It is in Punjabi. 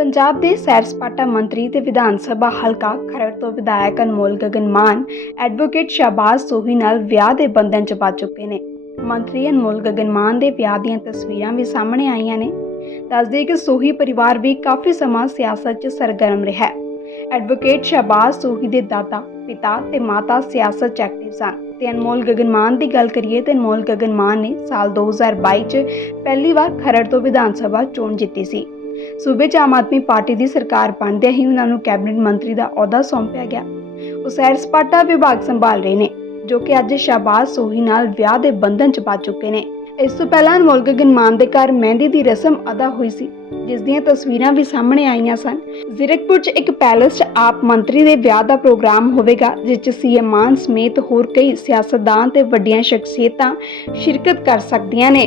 ਪੰਜਾਬ ਦੇ ਸੈਰ ਸਪਾਟਾ ਮੰਤਰੀ ਤੇ ਵਿਧਾਨ ਸਭਾ ਹਲਕਾ ਖਰੜ ਤੋਂ ਵਿਧਾਇਕ ਅਨਮੋਲ ਗਗਨ ਮਾਨ, ਐਡਵੋਕੇਟ ਸ਼ਾਬਾਜ਼ ਸੋਹੀ ਨਾਲ ਵਿਆਹ ਦੇ ਬੰਧਨ 'ਚ ਪਾ ਚੁੱਕੇ ਨੇ। ਮੰਤਰੀ ਅਨਮੋਲ ਗਗਨ ਮਾਨ ਦੇ ਵਿਆਹ ਦੀਆਂ ਤਸਵੀਰਾਂ ਵੀ ਸਾਹਮਣੇ ਆਈਆਂ ਨੇ। ਦੱਸਦੇ ਕਿ ਸੋਹੀ ਪਰਿਵਾਰ ਵੀ ਕਾਫੀ ਸਮਾਂ ਸਿਆਸਤ 'ਚ ਸਰਗਰਮ ਰਿਹਾ ਹੈ। ਐਡਵੋਕੇਟ ਸ਼ਾਬਾਜ਼ ਸੋਹੀ ਦੇ ਦਾਦਾ ਪਿਤਾ ਤੇ ਮਾਤਾ ਸਿਆਸਤ 'ਚ ਐਕਟਿਵ ਸਨ। ਤੇ ਅਨਮੋਲ ਗਗਨ ਮਾਨ ਦੀ ਗੱਲ ਕਰੀਏ ਤੇ ਅਨਮੋਲ ਗਗਨ ਮਾਨ ਨੇ ਸਾਲ 2022 'ਚ ਪਹਿਲੀ ਵਾਰ ਖਰੜ ਤੋਂ ਵਿਧਾਨ ਸਭਾ ਚੋਣ ਜਿੱਤੀ ਸੀ। ਸੂਬੇ 'ਚ ਆਮ ਆਦਮੀ ਪਾਰਟੀ ਦੀ ਸਰਕਾਰ ਬਣਦਿਆਂ ਹੀ ਉਹਨਾਂ ਨੂੰ ਕੈਬਨਿਟ ਮੰਤਰੀ ਦਾ ਅਹੁਦਾ ਸੌਂਪਿਆ ਗਿਆ। ਉਹ ਸੈਰ ਸਪਾਟਾ ਵਿਭਾਗ ਸੰਭਾਲ ਰਹੇ ਨੇ, ਜੋ ਕਿ ਅੱਜ ਸ਼ਾਬਾਜ਼ ਸੋਹੀ ਨਾਲ ਵਿਆਹ ਦੇ ਬੰਧਨ 'ਚ ਪਾ ਚੁੱਕੇ ਨੇ। ਇਸ ਤੋਂ ਪਹਿਲਾਂ ਅਨਮੋਲ ਗਗਨ ਮਾਨ ਦੇ ਘਰ ਮਹਿੰਦੀ ਦੀ ਰਸਮ ਅਦਾ ਹੋਈ ਸੀ, ਜਿਸ ਦੀਆਂ ਤਸਵੀਰਾਂ ਵੀ ਸਾਹਮਣੇ ਆਈਆਂ ਸਨ। ਜ਼ੀਰਕਪੁਰ 'ਚ ਇੱਕ ਪੈਲੇਸ 'ਚ ਆਪ ਮੰਤਰੀ ਦੇ ਵਿਆਹ ਦਾ ਪ੍ਰੋਗਰਾਮ ਹੋਵੇਗਾ, ਜਿਸ 'ਚ ਸੀਐਮ ਮਾਨ ਸਮੇਤ ਹੋਰ ਕਈ ਸਿਆਸਤਦਾਨ ਤੇ ਵੱਡੀਆਂ ਸ਼ਖਸੀਅਤਾਂ ਸ਼ਿਰਕਤ ਕਰ ਸਕਦੀਆਂ ਨੇ।